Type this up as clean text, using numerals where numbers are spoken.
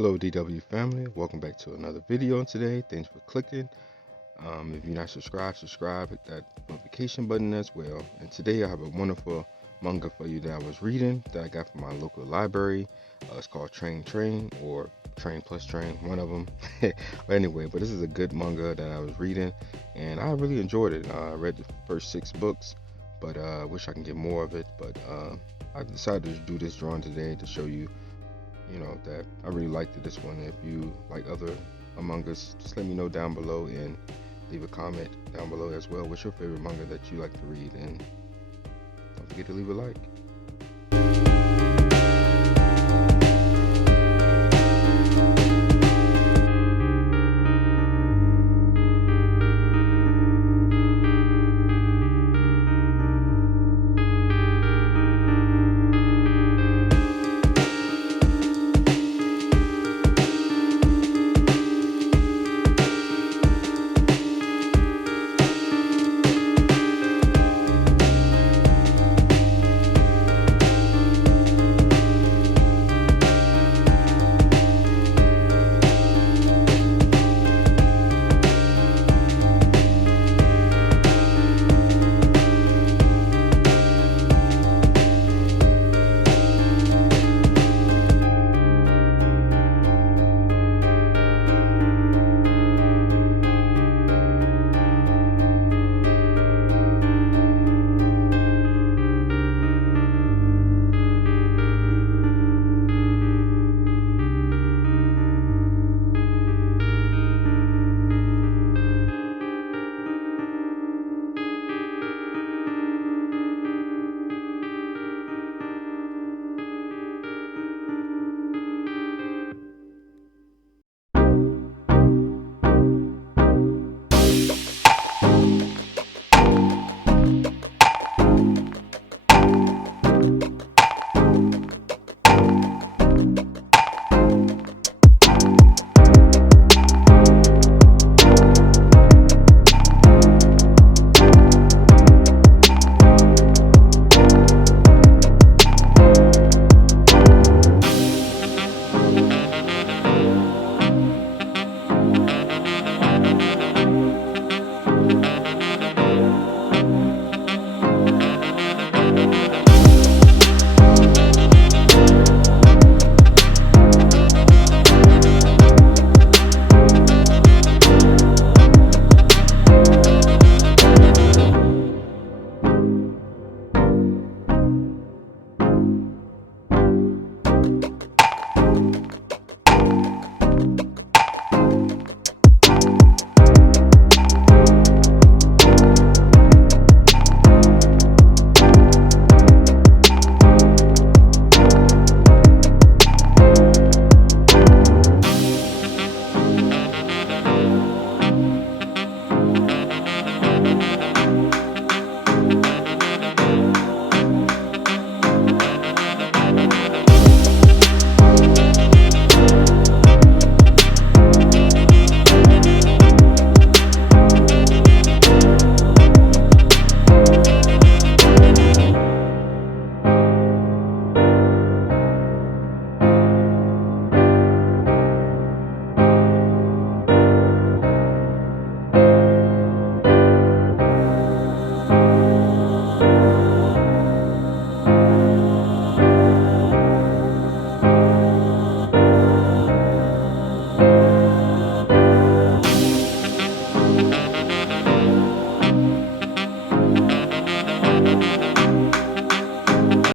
Hello DW family, welcome back to another video today. Thanks for clicking. If you're not subscribed, subscribe, hit that notification button as well. And today I have a wonderful manga for you that I was reading that I got from my local library. It's called Train+Train or Train+Train, one of them. But anyway, this is a good manga that I was reading and I really enjoyed it. I read the first 6 books, but I wish I can get more of it. But I decided to do this drawing today to show you that I really liked this one. If you like other Among Us, just let me know down below and leave a comment down below as well. What's your favorite manga that you like to read? And don't forget to leave a like.